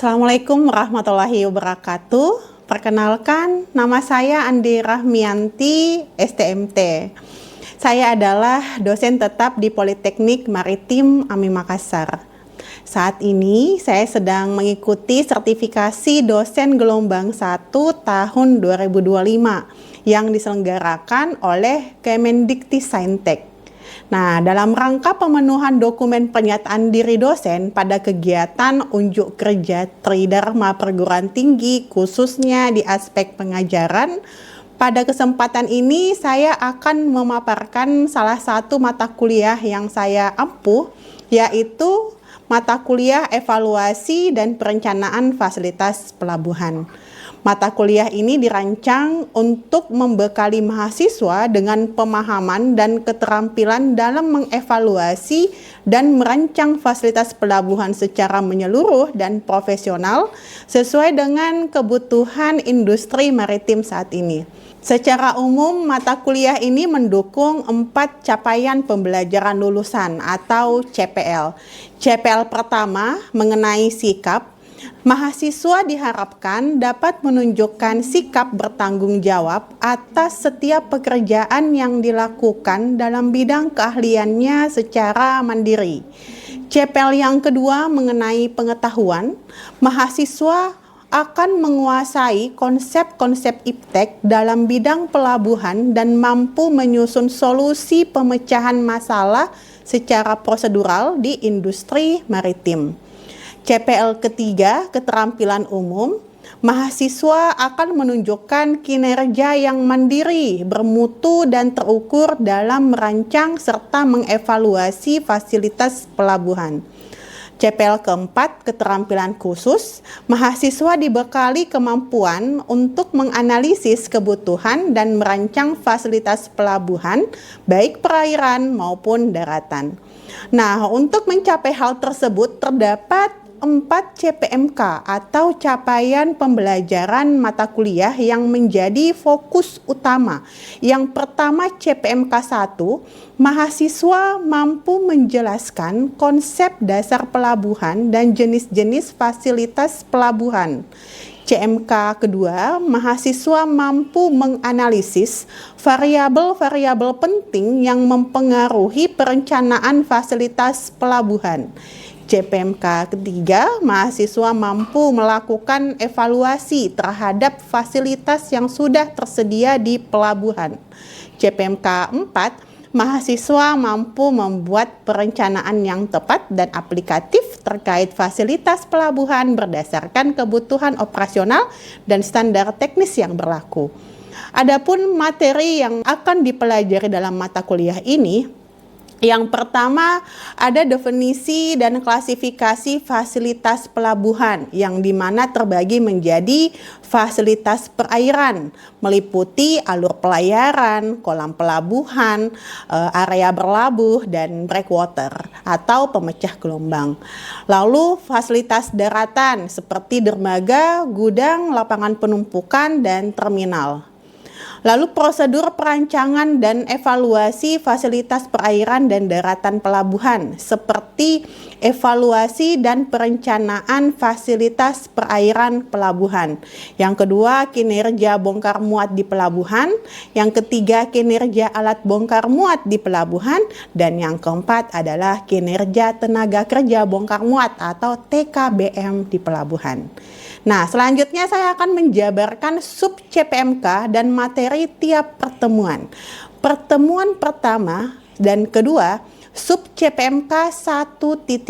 Assalamualaikum warahmatullahi wabarakatuh. Perkenalkan, nama saya Andi Rahmianti, STMT. Saya adalah dosen tetap di Politeknik Maritim AMI Makassar. Saat ini saya sedang mengikuti sertifikasi dosen gelombang 1 tahun 2025 yang diselenggarakan oleh Kemendikti-Saintek. Nah, dalam rangka pemenuhan dokumen pernyataan diri dosen pada kegiatan unjuk kerja Tridharma Perguruan Tinggi, khususnya di aspek pengajaran, pada kesempatan ini saya akan memaparkan salah satu mata kuliah yang saya ampuh, yaitu mata kuliah Evaluasi dan Perencanaan Fasilitas Pelabuhan. Mata kuliah ini dirancang untuk membekali mahasiswa dengan pemahaman dan keterampilan dalam mengevaluasi dan merancang fasilitas pelabuhan secara menyeluruh dan profesional sesuai dengan kebutuhan industri maritim saat ini. Secara umum, mata kuliah ini mendukung 4 capaian pembelajaran lulusan atau CPL. CPL pertama mengenai sikap. Mahasiswa diharapkan dapat menunjukkan sikap bertanggung jawab atas setiap pekerjaan yang dilakukan dalam bidang keahliannya secara mandiri. CPL yang kedua mengenai pengetahuan. Mahasiswa akan menguasai konsep-konsep iptek dalam bidang pelabuhan dan mampu menyusun solusi pemecahan masalah secara prosedural di industri maritim. CPL ketiga, keterampilan umum. Mahasiswa akan menunjukkan kinerja yang mandiri, bermutu dan terukur dalam merancang serta mengevaluasi fasilitas pelabuhan. CPL keempat, keterampilan khusus. Mahasiswa dibekali kemampuan untuk menganalisis kebutuhan dan merancang fasilitas pelabuhan, baik perairan maupun daratan. Nah, untuk mencapai hal tersebut terdapat 4 CPMK atau capaian pembelajaran mata kuliah yang menjadi fokus utama. Yang pertama, CPMK 1, mahasiswa mampu menjelaskan konsep dasar pelabuhan dan jenis-jenis fasilitas pelabuhan. CMK kedua, mahasiswa mampu menganalisis variabel-variabel penting yang mempengaruhi perencanaan fasilitas pelabuhan. CPMK ketiga, mahasiswa mampu melakukan evaluasi terhadap fasilitas yang sudah tersedia di pelabuhan. CPMK 4, mahasiswa mampu membuat perencanaan yang tepat dan aplikatif terkait fasilitas pelabuhan berdasarkan kebutuhan operasional dan standar teknis yang berlaku. Adapun materi yang akan dipelajari dalam mata kuliah ini, yang pertama ada definisi dan klasifikasi fasilitas pelabuhan yang dimana terbagi menjadi fasilitas perairan, meliputi alur pelayaran, kolam pelabuhan, area berlabuh, dan breakwater atau pemecah gelombang. Lalu fasilitas daratan seperti dermaga, gudang, lapangan penumpukan, dan terminal. Lalu prosedur perancangan dan evaluasi fasilitas perairan dan daratan pelabuhan seperti evaluasi dan perencanaan fasilitas perairan pelabuhan. Yang kedua, kinerja bongkar muat di pelabuhan. Yang ketiga, kinerja alat bongkar muat di pelabuhan. Dan yang keempat adalah kinerja tenaga kerja bongkar muat atau TKBM di pelabuhan. Nah, selanjutnya saya akan menjabarkan sub CPMK dan materi tiap pertemuan. Pertemuan pertama dan kedua, sub CPMK 1.1,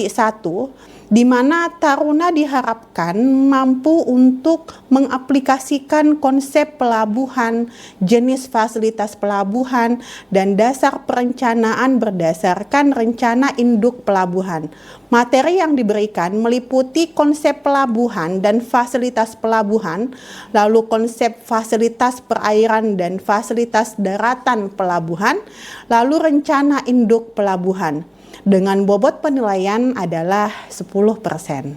di mana taruna diharapkan mampu untuk mengaplikasikan konsep pelabuhan, jenis fasilitas pelabuhan, dan dasar perencanaan berdasarkan rencana induk pelabuhan. Materi yang diberikan meliputi konsep pelabuhan dan fasilitas pelabuhan, lalu konsep fasilitas perairan dan fasilitas daratan pelabuhan, lalu rencana induk pelabuhan. Dengan bobot penilaian adalah 10%.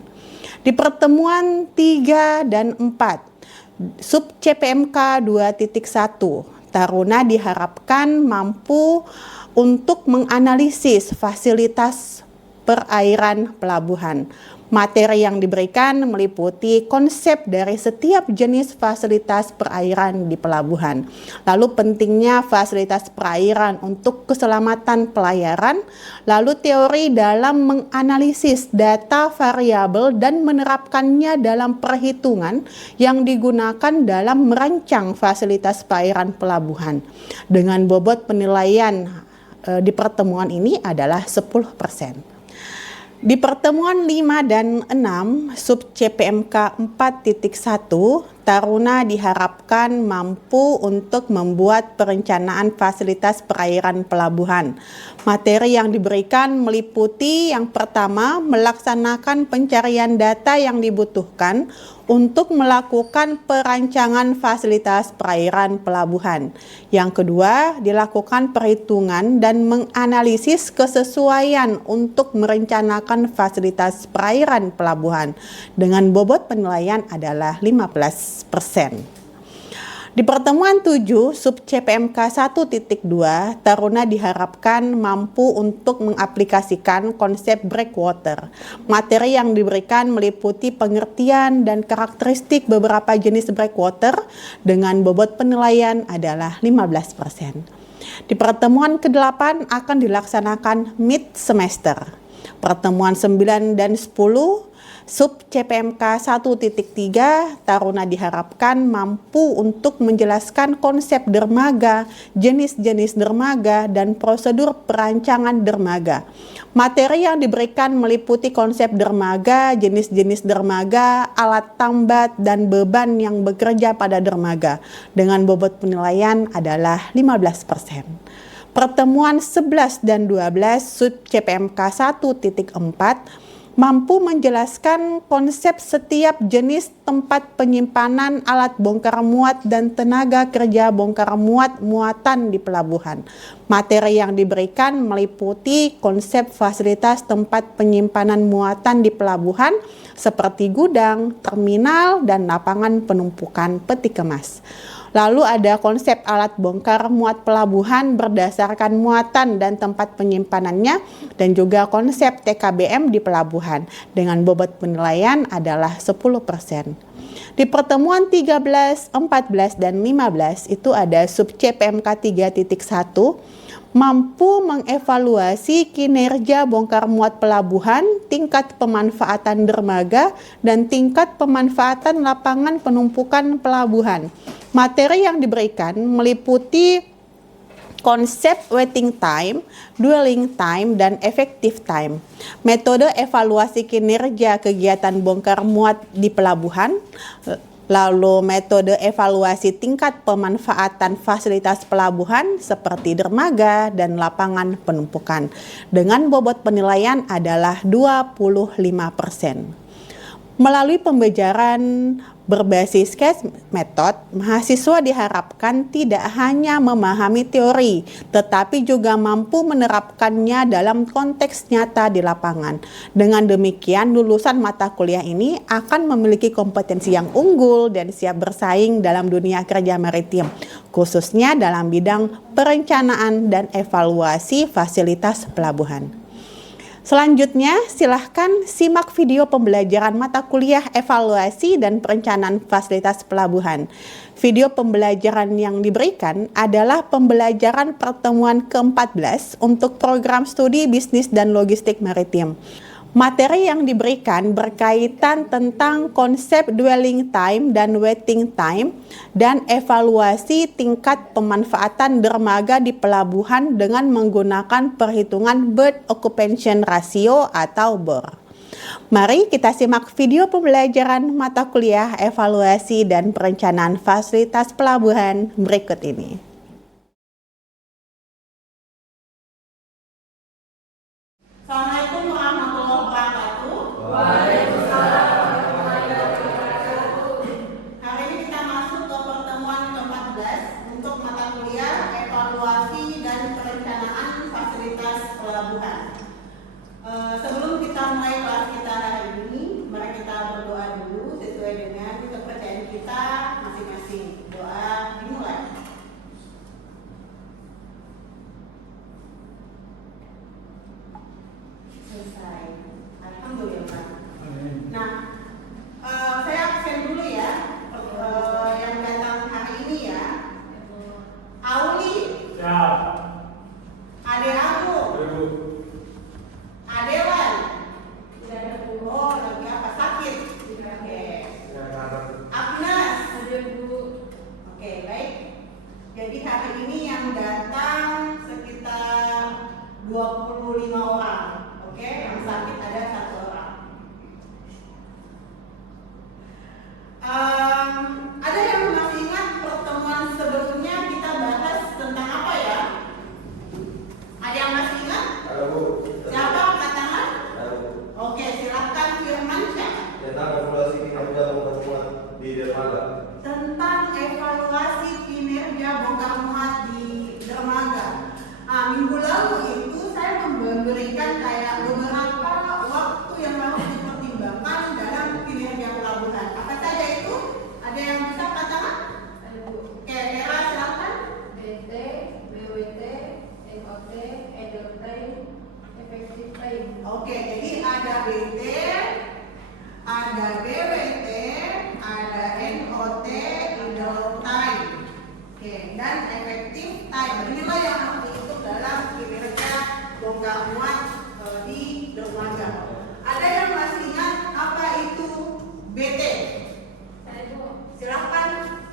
Di pertemuan 3 dan 4, sub CPMK 2.1, taruna diharapkan mampu untuk menganalisis fasilitas perairan pelabuhan, Materi yang diberikan meliputi konsep dari setiap jenis fasilitas perairan di pelabuhan. Lalu pentingnya fasilitas perairan untuk keselamatan pelayaran, lalu teori dalam menganalisis data variabel dan menerapkannya dalam perhitungan yang digunakan dalam merancang fasilitas perairan pelabuhan. Dengan bobot penilaian di pertemuan ini adalah 10%. Di pertemuan 5 dan 6, sub CPMK 4.1, Taruna diharapkan mampu untuk membuat perencanaan fasilitas perairan pelabuhan. Materi yang diberikan meliputi yang pertama, melaksanakan pencarian data yang dibutuhkan untuk melakukan perancangan fasilitas perairan pelabuhan. Yang kedua, dilakukan perhitungan dan menganalisis kesesuaian untuk merencanakan fasilitas perairan pelabuhan dengan bobot penilaian adalah 15%. Di pertemuan 7, sub CPMK 1.2, Taruna diharapkan mampu untuk mengaplikasikan konsep breakwater. Materi yang diberikan meliputi pengertian dan karakteristik beberapa jenis breakwater dengan bobot penilaian adalah 15%. Di pertemuan ke-8 akan dilaksanakan mid semester. Pertemuan 9 dan 10, sub CPMK 1.3, Taruna diharapkan mampu untuk menjelaskan konsep dermaga, jenis-jenis dermaga, dan prosedur perancangan dermaga. Materi yang diberikan meliputi konsep dermaga, jenis-jenis dermaga, alat tambat, dan beban yang bekerja pada dermaga dengan bobot penilaian adalah 15%. Pertemuan 11 dan 12, sub CPMK 1.4, mampu menjelaskan konsep setiap jenis tempat penyimpanan alat bongkar muat dan tenaga kerja bongkar muat muatan di pelabuhan. Materi yang diberikan meliputi konsep fasilitas tempat penyimpanan muatan di pelabuhan seperti gudang, terminal, dan lapangan penumpukan peti kemas. Lalu ada konsep alat bongkar muat pelabuhan berdasarkan muatan dan tempat penyimpanannya, dan juga konsep TKBM di pelabuhan dengan bobot penilaian adalah 10%. Di pertemuan 13, 14, dan 15 itu ada sub CPMK 3.1, mampu mengevaluasi kinerja bongkar muat pelabuhan, tingkat pemanfaatan dermaga, dan tingkat pemanfaatan lapangan penumpukan pelabuhan. Materi yang diberikan meliputi konsep waiting time, dwelling time, dan effective time. Metode evaluasi kinerja kegiatan bongkar muat di pelabuhan, lalu metode evaluasi tingkat pemanfaatan fasilitas pelabuhan seperti dermaga dan lapangan penumpukan dengan bobot penilaian adalah 25%. Melalui pembelajaran berbasis case method, mahasiswa diharapkan tidak hanya memahami teori, tetapi juga mampu menerapkannya dalam konteks nyata di lapangan. Dengan demikian, lulusan mata kuliah ini akan memiliki kompetensi yang unggul dan siap bersaing dalam dunia kerja maritim, khususnya dalam bidang perencanaan dan evaluasi fasilitas pelabuhan. Selanjutnya, silahkan simak video pembelajaran mata kuliah evaluasi dan perencanaan fasilitas pelabuhan. Video pembelajaran yang diberikan adalah pembelajaran pertemuan ke-14 untuk program studi bisnis dan logistik maritim. Materi yang diberikan berkaitan tentang konsep dwelling time dan waiting time dan evaluasi tingkat pemanfaatan dermaga di pelabuhan dengan menggunakan perhitungan berth occupancy ratio atau BOR. Mari kita simak video pembelajaran mata kuliah evaluasi dan perencanaan fasilitas pelabuhan berikut ini. Assalamualaikum warahmatullahi wabarakatuh. Waalaikumsalam warahmatullahi wabarakatuh. Hari ini kita masuk ke pertemuan ke-14 untuk mata kuliah evaluasi dan perencanaan fasilitas pelabuhan. Sebelum kita mulai kelas kita hari ini, mari kita berdoa dulu sesuai dengan kepercayaan kita masing-masing. Doa dimulai. Selesai. Alhamdulillah. di dermaga. Tentang evaluasi kinerja bongkar muat di dermaga. Minggu lalu itu saya memberikan kayak beberapa waktu yang harus dipertimbangkan dalam kinerja pelabuhan. Apa saja itu? Ada yang bisa katakan? Oke, Vera silakan. BT, BWT, MOT, idle time, effective time. Oke, jadi ada BT, ada BWT, ada NOT, idle time. Oke, dan effective time. Inilah yang harus dihitung dalam kinerja bongkar muat di dermaga. Ada yang masih ingat apa itu BT? Saya Bu, Silahkan,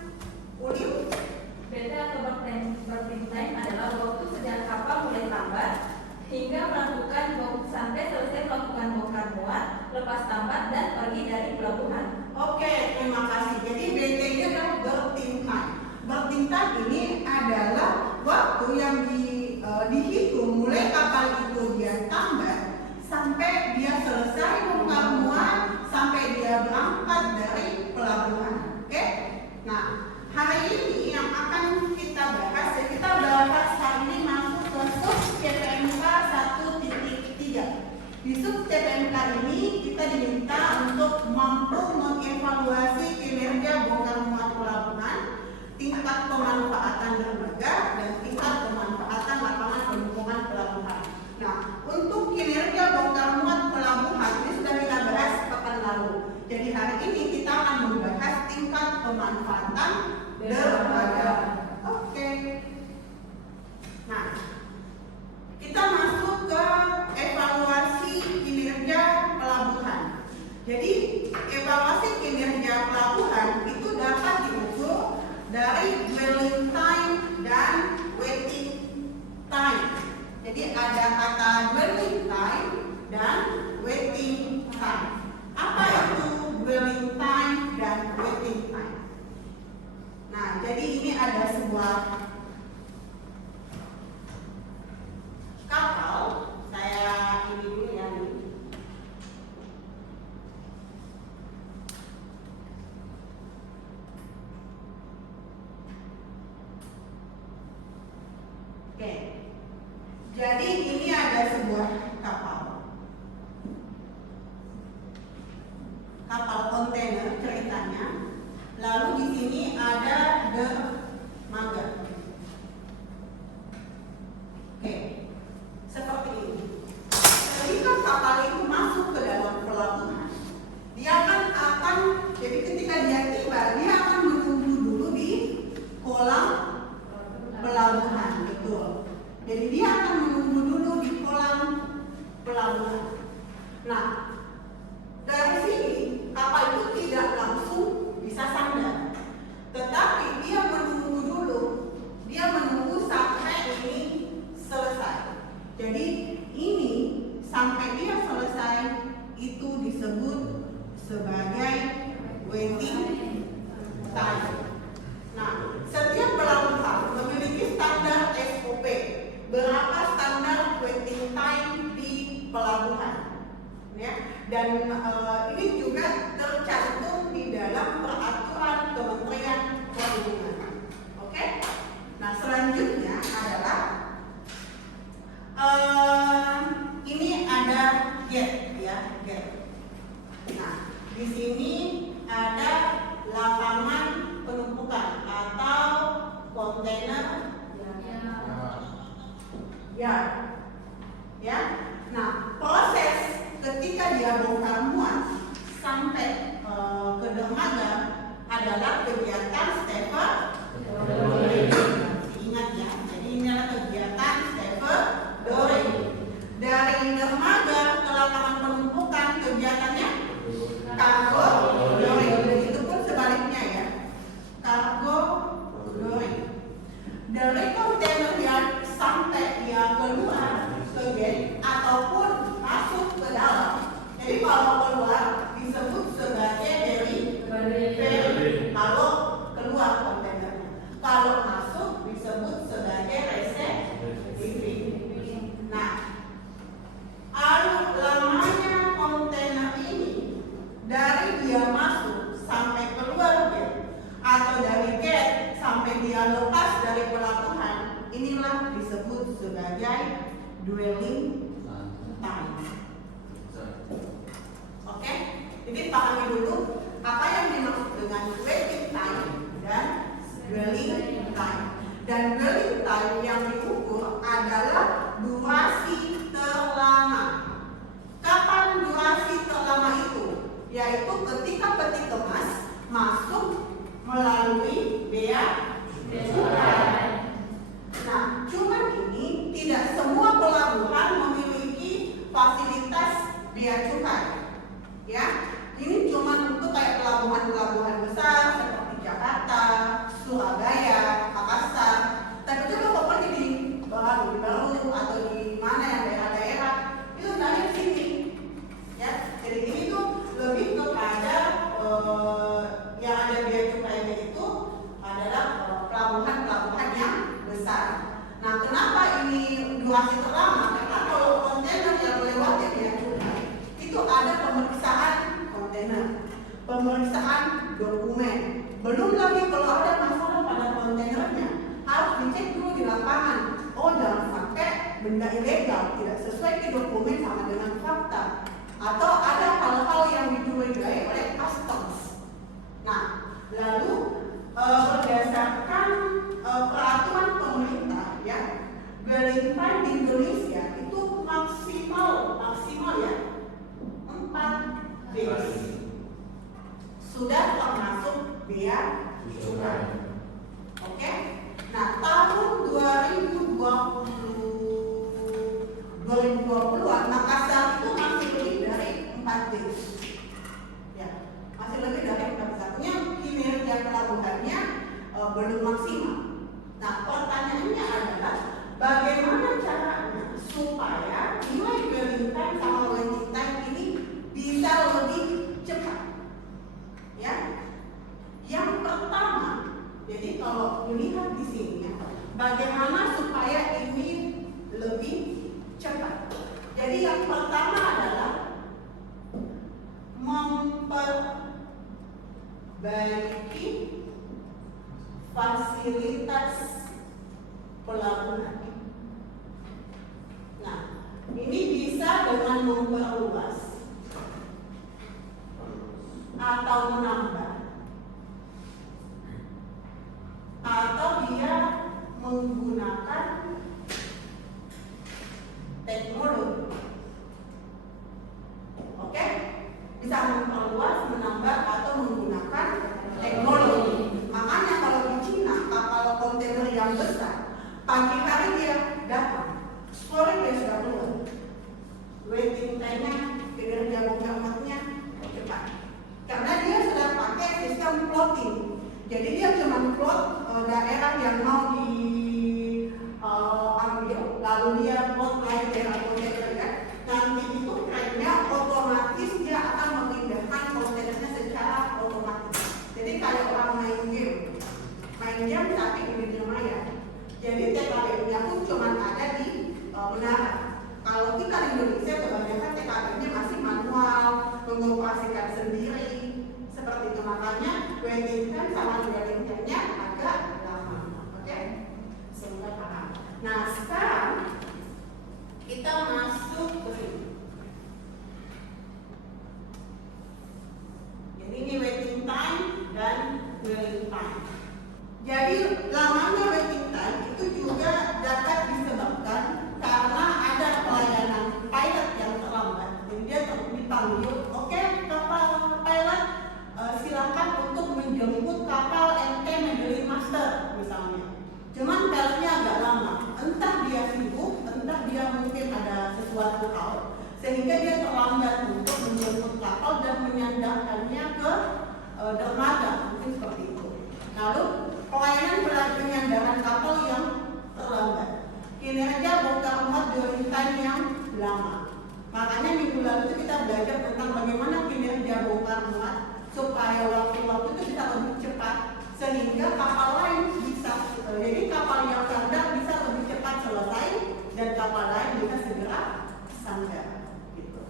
Ulim. BT atau berting time adalah waktu sejak kapal mulai tambat hingga melakukan sampai selesai melakukan bongkar muat, lepas tambat dan pergi dari pelabuhan. Oke, terima kasih. Jadi BT ini adalah berting time. Berting time ini adalah waktu yang dihitung mulai kapal itu dia tambat sampai dia selesai bongkar muat, sampai dia berangkat dari pelabuhan. Oke? Nah, hari ini yang akan kita bahas hari ini masuk ke sub CPMK 1.3. Di sub CPMK ini kita diminta untuk mampu mengevaluasi kinerja bongkar muat pelabuhan, tingkat pemanfaatan dermaga, dan tingkat pemanfaatan lapangan penumpukan pelabuhan. Nah, untuk kinerja bongkar muat pelabuhan ini sudah kita bahas pekan lalu. Jadi hari ini kita akan membahas tingkat pemanfaatan dermaga. Oke. Nah, kita masuk ke evaluasi kinerja pelabuhan. Jadi evaluasi kinerja pelabuhan itu dapat diukur dari dwelling time dan waiting time. Jadi ada kata dwelling time dan waiting time. Apa itu dwelling time dan waiting time? Nah, jadi ini ada sebuah kapal. Saya ini dulu ya. Oke. Jadi ini ada sebuah kapal. Kapal kontainer ceritanya. Lalu di sini ada dermaga. Oke. Seperti ini. Ketika kapal itu masuk ke dalam pelabuhan, dia akan jadi ketika dia tiba, dia akan menunggu dulu di kolam pelabuhan, betul. Jadi dia akan menunggu dulu di kolam pelabuhan. Nah, dari sini kapal itu tidak langsung bisa sandar, tetapi dia menunggu dulu. Dia menunggu sampai ini selesai. Jadi ini sampai dia selesai itu disebut sebagai waiting time. Nah, setiap pelabuhan memiliki standar SOP. Berapa standar waiting time di pelabuhan? Ya, dan ini juga tercantum di dalam peraturan Kementerian Perhubungan. Oke? Nah, selanjutnya adalah ini ada gate, ya, gate. Nah, di sini ada lapangan penumpukan atau kontainer ya. Nah, proses ketika dia bongkar muat sampai ke dermaga adalah kegiatan stevedoring. Ingat ya, jadi ini adalah kegiatan stevedoring. Dari dermaga ke lapangan penumpukan kegiatannya cargo doring. Itu pun sebaliknya ya, cargo doring. Dari kontainer yang sampai dia keluar ke gate ataupun masuk ke dalam. Jadi kalau keluar disebut sebagai ferry. Kalau keluar kontainer. dia lepas dari pelabuhan, inilah disebut sebagai dwelling time. Oke? Jadi pahami dulu apa yang dimaksud dengan waiting time dan dwelling time. Dan dwelling time yang diukur adalah durasi terlama. Kapan durasi terlama itu? Yaitu ketika peti kemas masuk melalui bea cukai. Nah, cuman ini tidak semua pelabuhan memiliki fasilitas bea cukai. Ya, ini cuma untuk kayak pelabuhan-pelabuhan besar seperti Jakarta, Surabaya, Makassar. Tapi coba kalau pergi di Baru atau di mana yang daerah-daerah itu dari sini. Ya, jadi ini tuh lebih kepada yang ada bea cukainya itu adalah pelabuhan-pelabuhan yang besar. Nah, kenapa ini durasi terlama? Karena kalau kontainer yang melewati bea cukai itu ada pemeriksaan kontainer, pemeriksaan dokumen. Belum lagi kalau ada masalah pada kontainernya, harus dicek dulu di lapangan. Oh, jangan sampai benda ilegal tidak sesuai ke dokumen sama dengan fakta. Atau ada hal-hal yang dicurigai oleh customs. Nah, lalu berdasarkan peraturan pemerintah, ya, dwelling time di Indonesia itu maksimal ya 4 days. Sudah termasuk bea cukai. Oke? Nah, tahun 2020-an Makassar itu masih lebih dari 4 days. Ya, masih lebih dari 4 days. Artinya kinerja pelabuhannya belum maksimal. Nah, pertanyaannya adalah bagaimana caranya supaya nilai dwelling time sama waiting time ini bisa lebih cepat? Ya, yang pertama, jadi kalau dilihat di sini ya, bagaimana supaya ini lebih cepat. Jadi yang pertama adalah memperbaiki fasilitas pelabuhan. Nah, ini bisa dengan memperluas atau menambah, atau dia menggunakan teknologi. Oke? Bisa memperluas, menambah, atau menggunakan teknologi. Makanya kalau di Cina, kapal kontainer yang besar, pagi hari dia datang, sore dia sudah keluar. Waiting time-nya, kinerja bongkar muatnya cepat. Karena dia sudah pakai sistem plotting. Jadi dia cuma plot daerah yang mau diambil, lalu dia plot lain daerah kontainer ya. Nanti itu trennya otomatis dia akan memindahkan kontainernya secara otomatis. Jadi kayak orang main game tapi di dunia maya. Jadi TKB-nya pun cuma ada di menara. Kalau kita di Indonesia kebanyakan TKB-nya masih manual, mengoperasikan sendiri. Seperti itu, makanya waiting time sama dwelling time-nya agak lama. Oke? Sehingga paham. Nah, sekarang kita masuk ke sini. Jadi ini waiting time dan dwelling time. Jadi lamanya waiting time itu juga dapat disebabkan karena ada pelayanan pilot yang terlambat. Jadi dia dipanggil, oke, kapal pilot silakan untuk menjemput kapal MT Medellin Master misalnya. Cuman pilotnya agak lama, entah dia sibuk, entah dia mungkin ada sesuatu hal sehingga dia terlambat untuk menjemput kapal dan menyandarkannya ke dermaga, mungkin seperti itu. Lalu pelayanan penyandaran kapal yang terlambat, kinerja bongkar muat dwelling time yang lama. Makanya minggu lalu itu kita belajar tentang bagaimana kinerja bongkar muat supaya waktu-waktu itu bisa lebih cepat sehingga kapal lain bisa, jadi kapal yang sandar bisa lebih cepat selesai dan kapal lain bisa segera sandar gitu.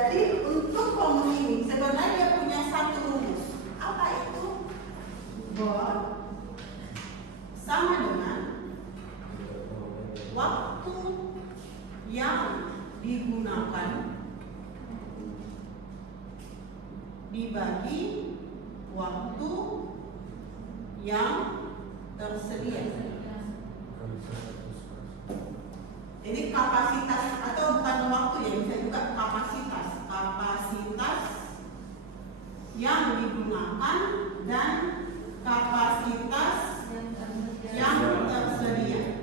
Jadi untuk rumus ini sebenarnya dia punya satu rumus. Apa itu? BOR sama dengan waktu yang digunakan dibagi waktu yang tersedia. Jadi kapasitas atau bukan waktu ya, bisa juga kapasitas yang digunakan dan kapasitas yang tersedia.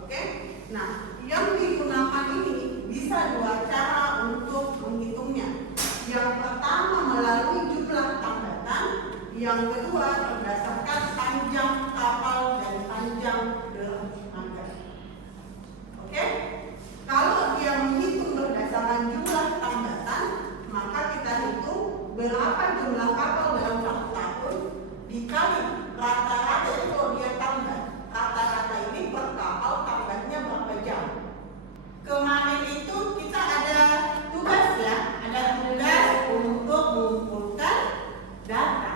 Oke? Nah, yang digunakan ini bisa dua cara untuk menghitungnya. Yang pertama melalui jumlah tambatan, yang kedua berdasarkan panjang kapal dan panjang dermaga. Oke? Kalau dia menghitung berdasarkan jumlah tambatan, maka kita hitung berapa jumlah kapal dalam satu tahun dikali rata-rata. Jadi kalau dia tambah rata-rata ini per kapal tambahnya berapa jam. Kemarin itu kita ada tugas ya, ada tugas untuk mengumpulkan data.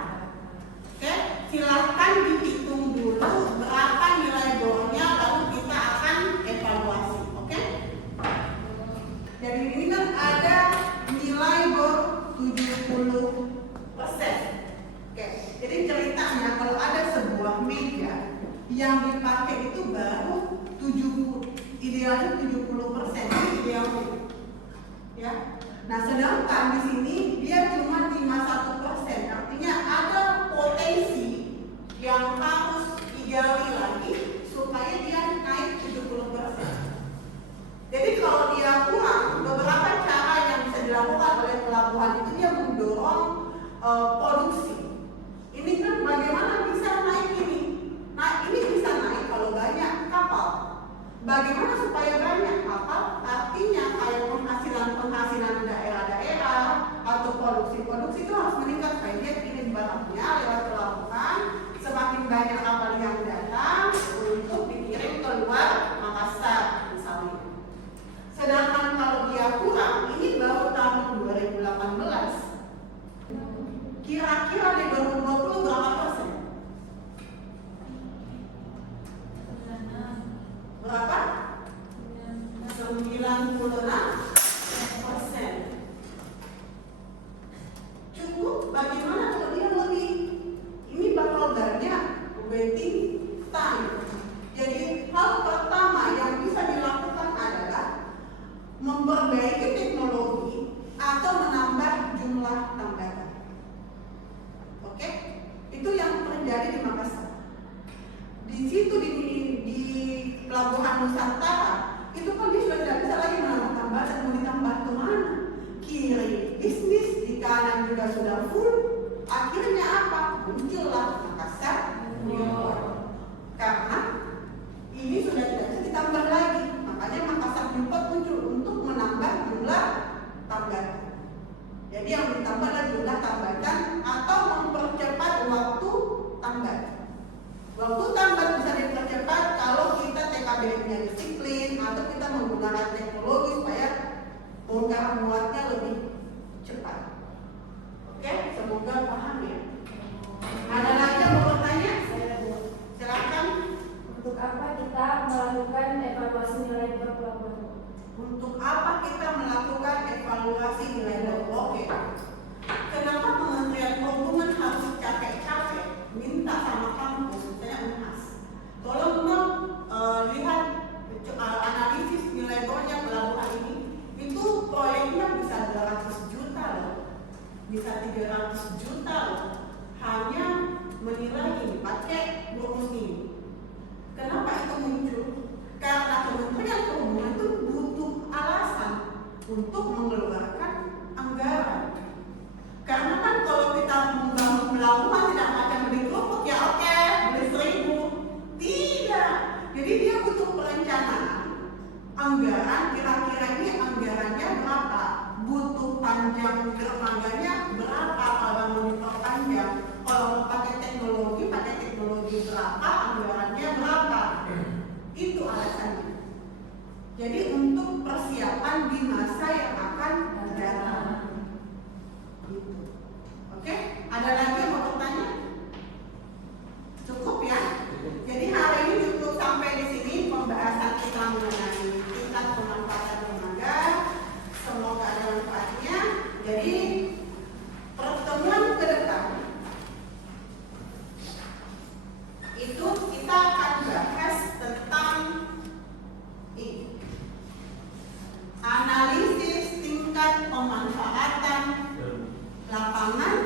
Oke, silahkan dihitung dulu berapa nilai bornya, lalu kita akan evaluasi. Oke? Jadi ini kan ada nilai bor 70%. Oke, jadi ceritanya kalau ada sebuah meja yang dipakai itu baru 70, idealnya 70%, ini idealnya. Ya. Nah, sedangkan di sini dia cuma 51%, artinya ada potensi yang harus digali lagi supaya dia naik 70%. Jadi kalau dia kurang, beberapa cara yang bisa dilakukan oleh pelabuhan itu dia mendorong produksi. Ini kan bagaimana bisa naik ini? Nah, ini bisa naik kalau banyak kapal. Bagaimana supaya banyak kapal? Artinya kayak penghasilan daerah-daerah atau produksi itu harus meningkat. Kayak dia kirim barangnya lewat pelabuhan, semakin banyak kapal yang datang untuk dikirim keluar Makassar misalnya. Sedangkan kalau dia kurang, ini baru tahun 2018. Kira-kira di 2020 berapa persen? Berapa? 96%. Cukup? Bagaimana kalau dia lebih? Ini bakal banyak waiting time. Jadi hal pertama yang bisa dilakukan adalah memperbaiki teknologi atau menambah jumlah tambatan. Oke? Itu yang terjadi di Makassar. Di situ di Pelabuhan Nusantara itu kan dia sudah tidak bisa lagi menambah tambatan, mau ditambah kemana? Kiri bisnis, di kanan juga sudah full. Akhirnya apa? Muncullah Makassar Newport. Karena ini sudah tidak bisa ditambah lagi. Makanya Makassar Newport muncul untuk menambah jumlah tambatan. Jadi yang ditambah adalah jumlah tambatan atau mempercepat waktu tambat. Waktu tambat bisa dipercepat kalau kita TKBM-nya disiplin atau kita menggunakan teknologi supaya bongkar muatnya lebih cepat. Oke, semoga paham ya. Ada lagi yang mau bertanya? Silakan. Untuk apa kita melakukan evaluasi nilai bor pelabuhan? Untuk apa kita melakukan evaluasi nilai bor? Oke. Kenapa Kementerian Perhubungan harus capek-capek minta sama kampus, misalnya UNHAS, tolong dong lihat analisis nilai bornya pelabuhan ini. Itu proyeknya bisa 200 juta loh, bisa 300 juta loh, hanya menilai ini pakai rumus ini. Kenapa itu muncul? Karena Kementerian Perhubungan itu butuh alasan untuk mengeluarkan anggaran. Karena kan kalau kita membangun pelabuhan tidak macam beli kerupuk ya oke, beli 1000. Tidak. Jadi dia butuh perencanaan. Anggaran kira-kira ini anggarannya berapa? Butuh panjang dermaganya berapa kalau mau diperpanjang? Kalau mau pakai teknologi berapa? Anggarannya berapa? Itu alasannya. Jadi untuk persiapan di masa yang akan menyimpan data. Gitu. Oke, ada lagi yang mau bertanya? Cukup ya? Jadi hari ini cukup sampai di sini pembahasan kita mengenai tingkat pemanfaatan lembaga. Semoga ada manfaatnya. Jadi pertemuan ke depan itu kita akan bahas tentang ini, analisis tingkat pemanfaatan lapangan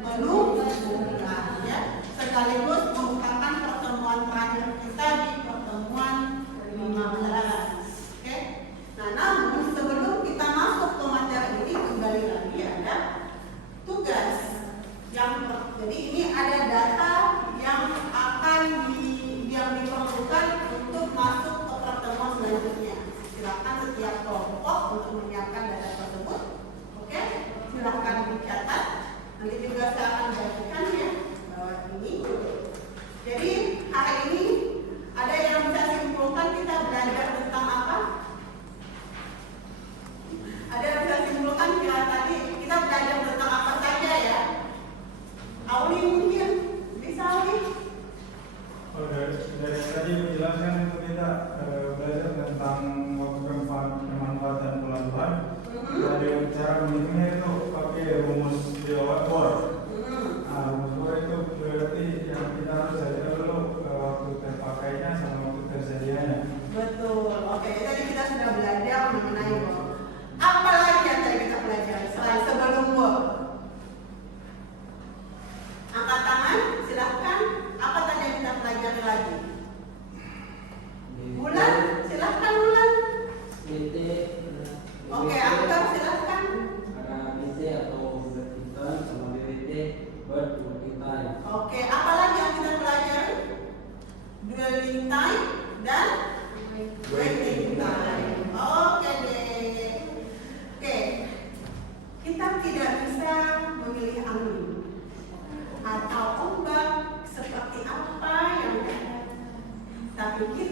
belum bukan ya, sekaligus merupakan pertemuan terakhir kita di pertemuan 15. Oke. Nah, namun sebelum kita masuk ke materi ini, kembali lagi ada tugas jadi ini ada data yang diperlukan untuk masuk ke pertemuan selanjutnya. Silakan setiap kelompok untuk menyiapkan data tersebut. Oke, silakan dicatat. Nanti juga saya akan bagikan ya ini. Jadi hari ini ada yang bisa simpulkan kita belajar tentang apa? Ada yang bisa simpulkan ya, tadi kita belajar tentang apa saja ya? Auli mungkin bisa Auli? Dari tadi menjelaskan itu kita belajar tentang pemanfaatan pelabuhan. Dari cara menghitungnya itu pakai rumus Bohr. Nah, rumus Bohr itu berarti yang kita harus cari dulu waktu terpakainya sama waktu tersedianya. Betul. Oke, tadi kita sudah belajar mengenai Bohr. Apa lagi yang tadi kita pelajari selain sebelum Bohr? Angkat tangan, silahkan. Apa tadi yang kita pelajari lagi? Bulan, silahkan Bulan. BT. Oke, Angkat silahkan. Ada BT atau bulletin time sama BWT buat bulletin time. Oke, apa lagi yang kita pelajari? Dwelling time dan waiting time. Oke deh. Oke, kita tidak bisa memilih angin atau ombak seperti apa yang ada, tapi kita